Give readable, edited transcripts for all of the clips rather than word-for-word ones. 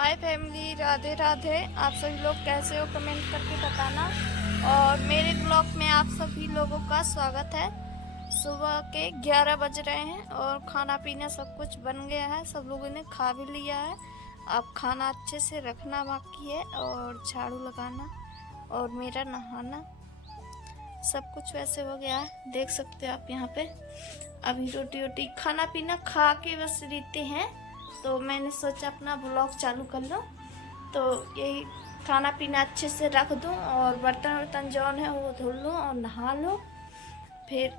हाय family, Radhe Radhe. आप सभी लोग कैसे हो कमेंट करके बताना। और मेरे ब्लॉग में आप सभी लोगों का स्वागत है। सुबह के 11 बज रहे हैं और खाना पीना सब कुछ बन गया है। सब लोगों ने खा भी लिया है। अब खाना अच्छे से रखना बाकी है और झाड़ू लगाना और मेरा नहाना, सब कुछ वैसे हो गया है। देख सकते हो आप यहाँ पे। अभी रोटी वोटी खाना पीना खा के बस रहते हैं, तो मैंने सोचा अपना ब्लॉग चालू कर लो। तो यही खाना पीना अच्छे से रख दूं और बर्तन वर्तन जौन है वो धुल लूँ और नहा लो। फिर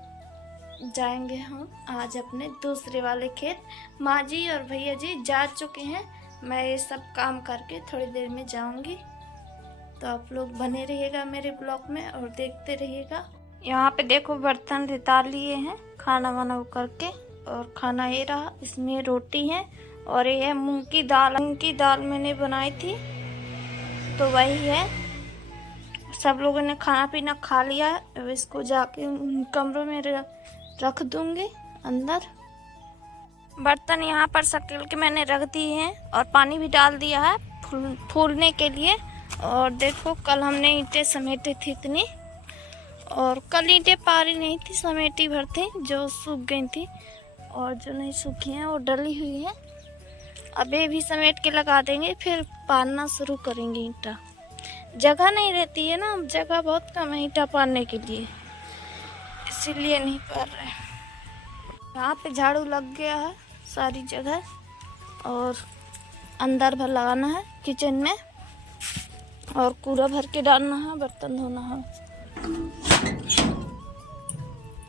जाएंगे हम आज अपने दूसरे वाले खेत। माँ जी और भैया जी जा चुके हैं। मैं ये सब काम करके थोड़ी देर में जाऊंगी। तो आप लोग बने रहिएगा मेरे ब्लॉग में और देखते रहिएगा। यहाँ पे देखो बर्तन रिता लिए हैं खाना वाना करके। और खाना ये रहा, इसमें रोटी है और ये है मूंग की दाल। मूंग की दाल मैंने बनाई थी तो वही है। सब लोगों ने खाना पीना खा लिया है। अब इसको जाके कमरों में रख दूंगी अंदर। बर्तन यहाँ पर सकेल के मैंने रख दिए हैं और पानी भी डाल दिया है फूलने के लिए। और देखो कल हमने ईंटें समेटी थी इतनी, और कल ईंटें पारी नहीं थी, समेटी भर थी जो सूख गई थी, और जो नहीं सूखी हैं वो डली हुई है। अब ये भी समेट के लगा देंगे, फिर पारना शुरू करेंगे ईंटा। जगह नहीं रहती है ना, जगह बहुत कम है ईंटा पारने के लिए, इसीलिए नहीं पार रहे। यहाँ पे झाड़ू लग गया है सारी जगह, और अंदर भर लगाना है किचन में, और कूड़ा भर के डालना है, बर्तन धोना है।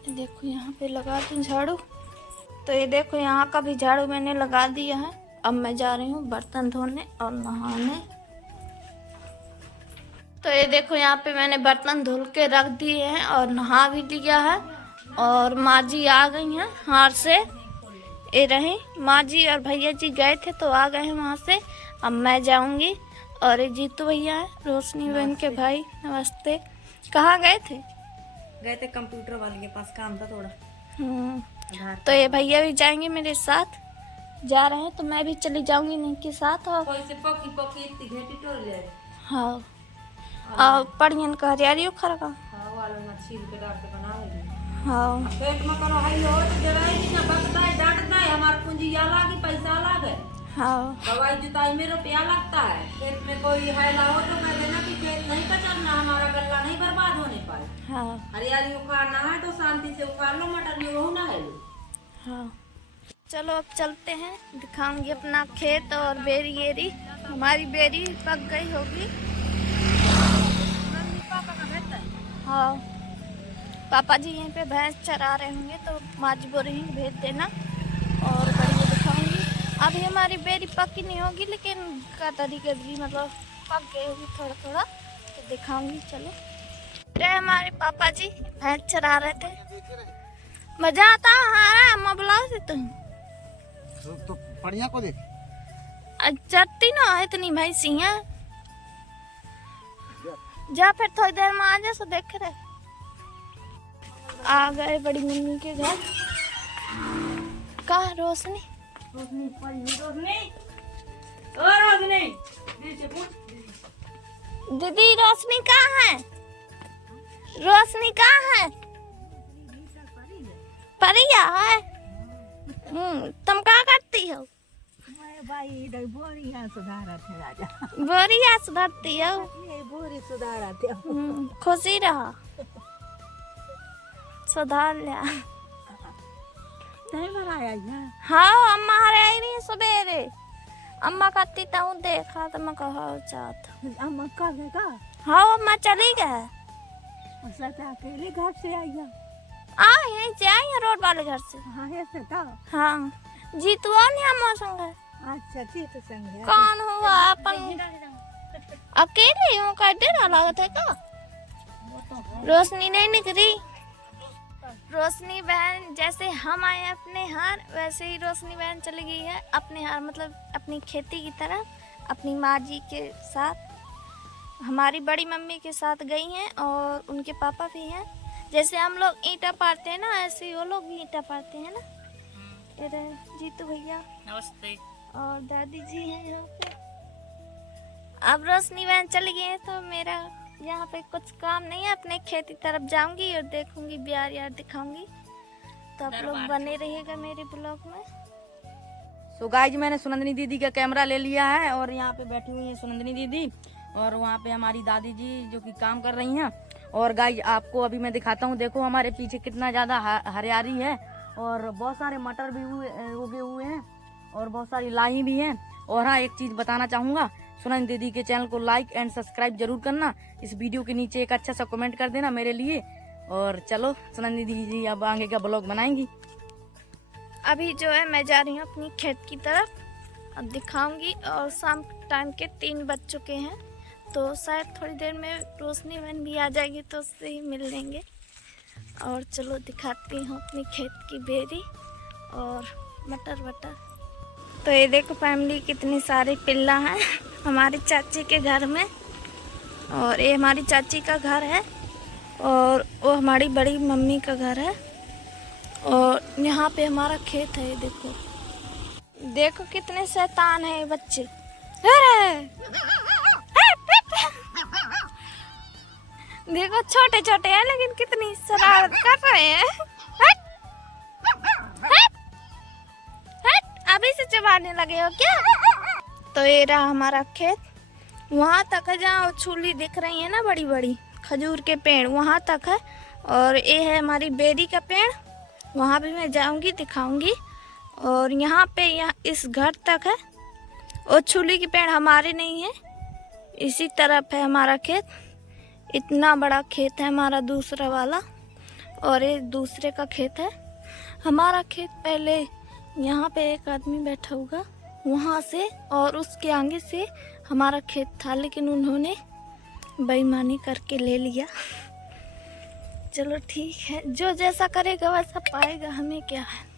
देखो यहाँ पे लगा दूं झाड़ू। तो ये देखो यहाँ का भी झाड़ू मैंने लगा दिया है। अब मैं जा रही हूँ बर्तन धोने और नहाने। तो ये देखो यहाँ पे मैंने बर्तन धुल के रख दिए हैं और नहा भी लिया है। और माँ जी आ गई हैं हार से। ये रही माँ जी और भैया जी गए थे तो आ गए हैं वहाँ से। अब मैं जाऊँगी। और ये जीतू भैया है, रोशनी बहन के भाई, नमस्ते। कहाँ गए थे? गए थे कंप्यूटर वाले के पास, काम था थोड़ा। तो ये भैया भी जाएंगे मेरे साथ। जा रहे हैं तो मैं भी चली जाऊंगी इनके साथ। और हाँ पढ़ियन का हरियारी खरा का। हाँ पेट में करो हाई हो तो जवाई नहीं ना बकता है, डांटता है, हमार पूंजी या लागी पैसा लागे। हाँ दवाई जुताई में रुपया लगता है। खेत में कोई हैला हो तो कह देना कि खेत नहीं कचरना, हमारा गल्ला नहीं बर्बाद होने पाए। हाँ हरियाली उखाड़ना है तो शांति से उखाड़ लो, मटर में वो ना है लो। हाँ चलो अब चलते हैं, दिखाऊंगी अपना खेत और बेरी। येरी हमारी बेरी पक गई होगी। हाँ पापा जी यहीं पे भैंस चरा रहे होंगे तो माँ जी बोल रही हैं भेज देना। और बड़ी को दिखाऊंगी। अभी हमारी बेरी पक्की नहीं होगी, लेकिन कतरी कतरी मतलब पक गई होगी थोड़ा थोड़ा, तो दिखाऊंगी। चलो रहे हमारे पापा जी भैंस चरा रहे थे। मजा आता है। अम्मा बुलाओ थे तुम तो बढ़िया को देख चरती ना है इतनी भैंसियाँ। जा फिर थोड़ी देर में आ जा, सो देख रहे। आ गए बड़ी मम्मी के घर। कहाँ रोशनी? दीदी रोशनी कहाँ है? रोशनी कहाँ है? परिया है। तुम क्या करती हो? बोरिया सुधारत है राजा। बोरिया सुधरती हो? बोरी सुधारत है। खुशी रहा, सुधार लिया। नहीं बनाया। हाँ अम्मा हरे आई रही सवेरे। अम्मा कहती हूँ देखा तो मैं कहा चाहता। अम्मा कब है? हाँ अम्मा चली गए। अकेले घर से आई है? यही से आई है रोड वाले घर से। हाँ ऐसे था। हाँ जीतू नहीं अम्मा संग है। अच्छा जीतू संग है। कौन हुआ अपन? अकेले हूँ का डर लागत है का? रोशनी नहीं निकली। रोशनी बहन जैसे हम आए अपने हार, वैसे ही रोशनी बहन चली गई है अपने हार, मतलब अपनी खेती की तरफ अपनी माँ जी के साथ। हमारी बड़ी मम्मी के साथ गई हैं और उनके पापा भी हैं। जैसे हम लोग ईंटा पारते हैं ना, ऐसे ही वो लोग भी ईंटा पारते हैं ना। इधर जीतू भैया नमस्ते। और दादी जी हैं यहाँ पे। अब रोशनी बहन चली गई है तो मेरा यहाँ पे कुछ काम नहीं है, अपने खेती तरफ जाऊंगी और देखूंगी, बिहार यार दिखाऊंगी। तो आप लोग बने रहिएगा मेरे ब्लॉग में। तो गाइज मैंने सुनंदनी दीदी का कैमरा ले लिया है और यहाँ पे बैठी हुई है सुनंदनी दीदी और वहाँ पे हमारी दादी जी जो कि काम कर रही हैं। और गाइज आपको अभी मैं दिखाता हूँ, देखो हमारे पीछे कितना ज़्यादा हरियाली है और बहुत सारे मटर भी उगे हुए हैं और बहुत सारी लाई भी हैं। और हाँ, एक चीज़ बताना चाहूँगा, सुनंदनी दीदी के चैनल को लाइक एंड सब्सक्राइब जरूर करना। इस वीडियो के नीचे एक अच्छा सा कमेंट कर देना मेरे लिए। और चलो सुनंदनी दीदी अब आगे का ब्लॉग बनाएंगी। अभी जो है मैं जा रही हूँ अपनी खेत की तरफ, अब दिखाऊंगी। और शाम टाइम के 3 बज चुके हैं तो शायद थोड़ी देर में रोशनी बहन भी आ जाएगी तो उससे ही मिल लेंगे। और चलो दिखाती हूँ अपनी खेत की बेरी और मटर वटर। तो ये देखो फैमिली, कितनी सारी पिल्ला हैं हमारी चाची के घर में। और ये हमारी चाची का घर है और वो हमारी बड़ी मम्मी का घर है। और यहाँ पे हमारा खेत है, देखो देखो कितने शैतान है ये बच्चे। अरे देखो छोटे छोटे हैं लेकिन कितनी शरारत कर रहे हैं। हट, हट, हट, अभी से चबाने लगे हो क्या? तो ये रहा हमारा खेत, वहाँ तक है जहाँ छुली दिख रही है ना, बड़ी बड़ी खजूर के पेड़ वहाँ तक है। और ये है हमारी बेरी का पेड़, वहाँ भी मैं जाऊंगी दिखाऊंगी। और यहाँ पे यहाँ इस घर तक है। और छुली के पेड़ हमारे नहीं है, इसी तरफ है हमारा खेत। इतना बड़ा खेत है हमारा दूसरा वाला और ये दूसरे का खेत है। हमारा खेत पहले यहाँ पे एक आदमी बैठा होगा वहाँ से, और उसके आगे से हमारा खेत था, लेकिन उन्होंने बेईमानी करके ले लिया। चलो ठीक है, जो जैसा करेगा वैसा पाएगा, हमें क्या है।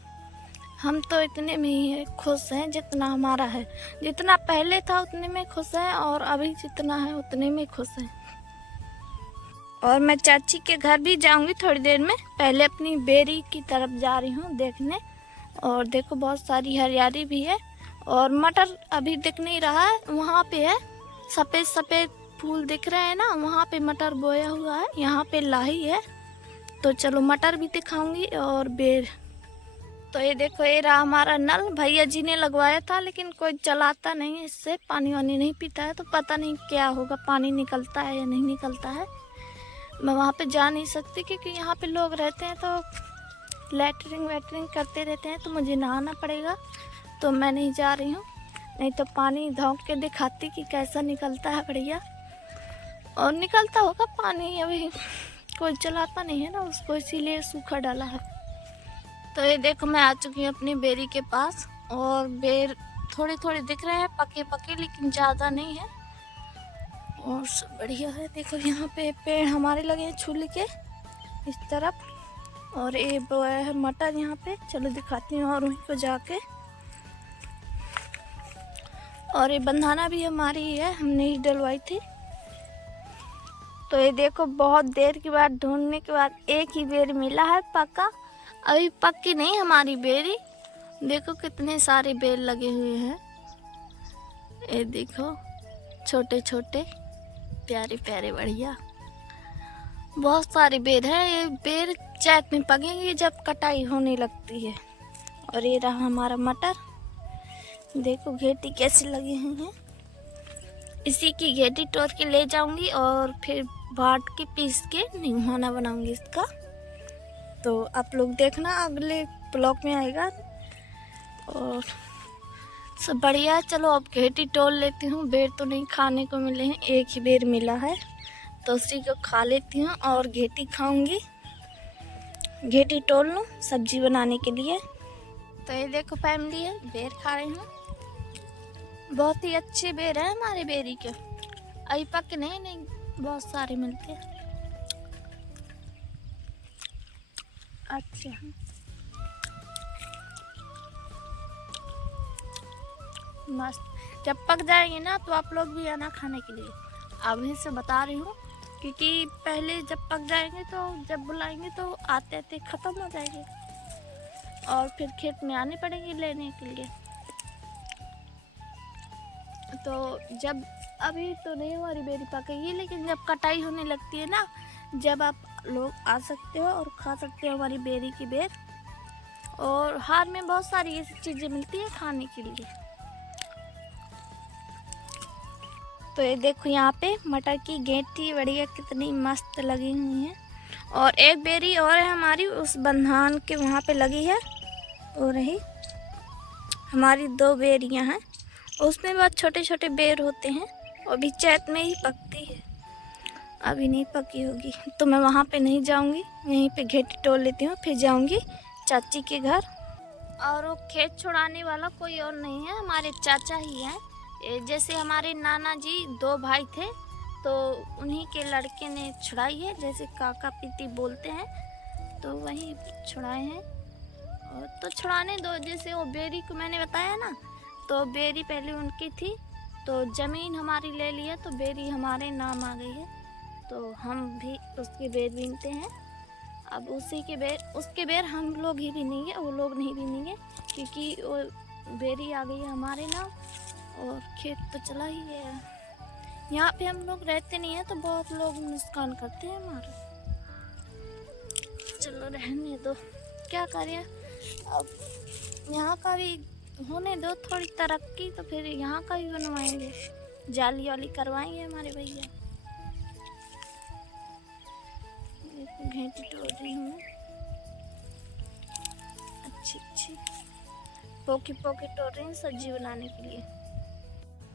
हम तो इतने में ही खुश हैं जितना हमारा है। जितना पहले था उतने में खुश हैं और अभी जितना है उतने में खुश हैं। और मैं चाची के घर भी जाऊंगी थोड़ी देर में, पहले अपनी बेरी की तरफ जा रही हूँ देखने। और देखो बहुत सारी हरियाली भी है और मटर अभी दिख नहीं रहा है, वहाँ पे है सफ़ेद सफ़ेद फूल दिख रहे हैं ना, वहाँ पे मटर बोया हुआ है, यहाँ पे लाही है। तो चलो मटर भी दिखाऊंगी और बेर। तो ये देखो ये रहा हमारा नल, भैया जी ने लगवाया था लेकिन कोई चलाता नहीं है, इससे पानी वानी नहीं पीता है, तो पता नहीं क्या होगा, पानी निकलता है या नहीं निकलता है। मैं वहाँ पे जा नहीं सकती क्योंकि यहाँ पे लोग रहते हैं तो लैटरिन वैटरिन करते रहते हैं, तो मुझे नहाना पड़ेगा। तो मैं नहीं जा रही हूँ, नहीं तो पानी धोंक के दिखाती कि कैसा निकलता है बढ़िया। और निकलता होगा पानी, अभी कोई चलाता नहीं है ना उसको, इसीलिए सूखा डाला है। तो ये देखो मैं आ चुकी हूँ अपनी बेरी के पास और बेर थोड़ी थोड़ी दिख रहे हैं, पके पके, लेकिन ज़्यादा नहीं है और सब बढ़िया है। देखो यहाँ पे पेड़ हमारे लगे हैं छुली के इस तरफ, और ये बोया है मटर यहाँ पे। चलो दिखाती हूँ और वहीं को जाके। और ये बंधाना भी हमारी ही है, हमने ही डलवाई थी। तो ये देखो बहुत देर के बाद ढूंढने के बाद एक ही बेर मिला है पका। अभी पक्की नहीं हमारी बेरी, देखो कितने सारे बेर लगे हुए हैं। ये देखो छोटे छोटे प्यारे प्यारे बढ़िया बहुत सारे बेर हैं। ये बेर चैत में पकेंगे जब कटाई होने लगती है। और ये रहा हमारा मटर, देखो घेटी कैसे लगे हुए हैं। इसी की घेटी तोड़ के ले जाऊंगी और फिर बाट के पीस के निमहाना बनाऊंगी इसका। तो आप लोग देखना अगले ब्लॉग में आएगा। और सब बढ़िया। चलो अब घेटी तोड़ लेती हूँ, बेर तो नहीं खाने को मिले हैं, एक ही बेर मिला है तो उसी को खा लेती हूँ और घेटी खाऊंगी। घेटी तोड़ लूँ सब्जी बनाने के लिए। तो ये देखो फैमिली है, बेर खा रही हूँ, बहुत ही अच्छे बेर है हमारे बेरी के। अभी पक नहीं बहुत सारे मिलते हैं। अच्छा मस्त। जब पक जाएंगे ना तो आप लोग भी आना खाने के लिए, अभी से बता रही हूँ, क्योंकि पहले जब पक जाएंगे तो जब बुलाएंगे तो आते आते ख़त्म हो जाएंगे और फिर खेत में आने पड़ेंगे लेने के लिए। तो जब अभी तो नहीं हमारी बेरी पकेगी, लेकिन जब कटाई होने लगती है ना, जब आप लोग आ सकते हो और खा सकते हो हमारी बेरी की बेर। और हार में बहुत सारी ऐसी चीज़ें मिलती है खाने के लिए। तो ये देखो यहाँ पे मटर की गेंठी बढ़िया कितनी मस्त लगी हुई है। और एक बेरी और है हमारी उस बंधान के वहाँ पे लगी है, और रही हमारी 2 बेरियाँ हैं। उसमें बहुत छोटे छोटे बेर होते हैं और भी चैत में ही पकती है, अभी नहीं पकी होगी। तो मैं वहाँ पे नहीं जाऊँगी, यहीं पे घेटी तोड़ लेती हूँ, फिर जाऊँगी चाची के घर। और वो खेत छुड़ाने वाला कोई और नहीं है, हमारे चाचा ही हैं। जैसे हमारे नाना जी 2 भाई थे, तो उन्हीं के लड़के ने छुड़ाई है, जैसे काका पीती बोलते हैं, तो वही छुड़ाए हैं। और तो छुड़ाने दो, जैसे वो बेरी को मैंने बताया ना, तो बेरी पहले उनकी थी, तो ज़मीन हमारी ले लिया, तो बेरी हमारे नाम आ गई है, तो हम भी उसकी बेर बीनते हैं। अब उसी के बेर, उसके बेर हम लोग ही बीनेंगे, वो लोग नहीं बीनेंगे, क्योंकि वो बेरी आ गई है हमारे नाम, और खेत तो चला ही गया। यहाँ पे हम लोग रहते नहीं हैं, तो बहुत लोग नुकसान करते हैं हमारा। चलो रहने दो, क्या करें। अब यहाँ का भी होने दो थोड़ी तरक्की, तो फिर यहाँ का भी बनवाएंगे, जाली वाली करवाएंगे हमारे भैया। घेंटी तोड़ रही हूँ अच्छी पोकी तोड़ रही हूँ सब्जी बनाने के लिए।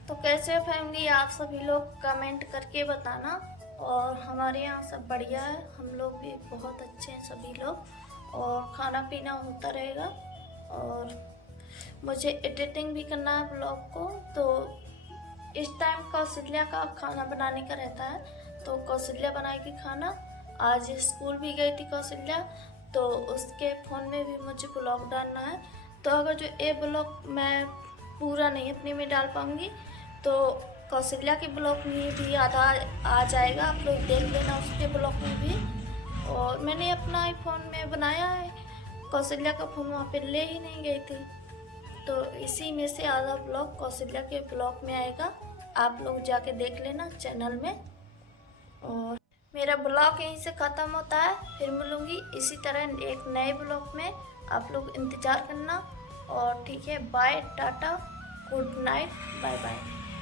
तो कैसे हो फैमिली, आप सभी लोग कमेंट करके बताना। और हमारे यहाँ सब बढ़िया है, हम लोग भी बहुत अच्छे हैं सभी लोग, और खाना पीना होता रहेगा। और मुझे एडिटिंग भी करना है ब्लॉग को, तो इस टाइम कौशल्या का खाना बनाने का रहता है, तो कौशल्या बनाएगी खाना। आज स्कूल भी गई थी कौशल्या, तो उसके फ़ोन में भी मुझे ब्लॉग डालना है। तो अगर जो ये ब्लॉग मैं पूरा नहीं अपने में डाल पाऊँगी, तो कौशल्या के ब्लॉग में भी आधा आ जाएगा, आप लोग देख लेना उसके ब्लॉग में भी। और मैंने अपना आईफोन में बनाया है, कौशल्या का फ़ोन वहाँ पे ले ही नहीं गई थी, तो इसी में से आधा ब्लॉग कौशल्या के ब्लॉग में आएगा, आप लोग जाके देख लेना चैनल में। और मेरा ब्लॉग यहीं से ख़त्म होता है, फिर मिलूँगी इसी तरह एक नए ब्लॉग में, आप लोग इंतज़ार करना। और ठीक है, bye, tata, good night, bye bye.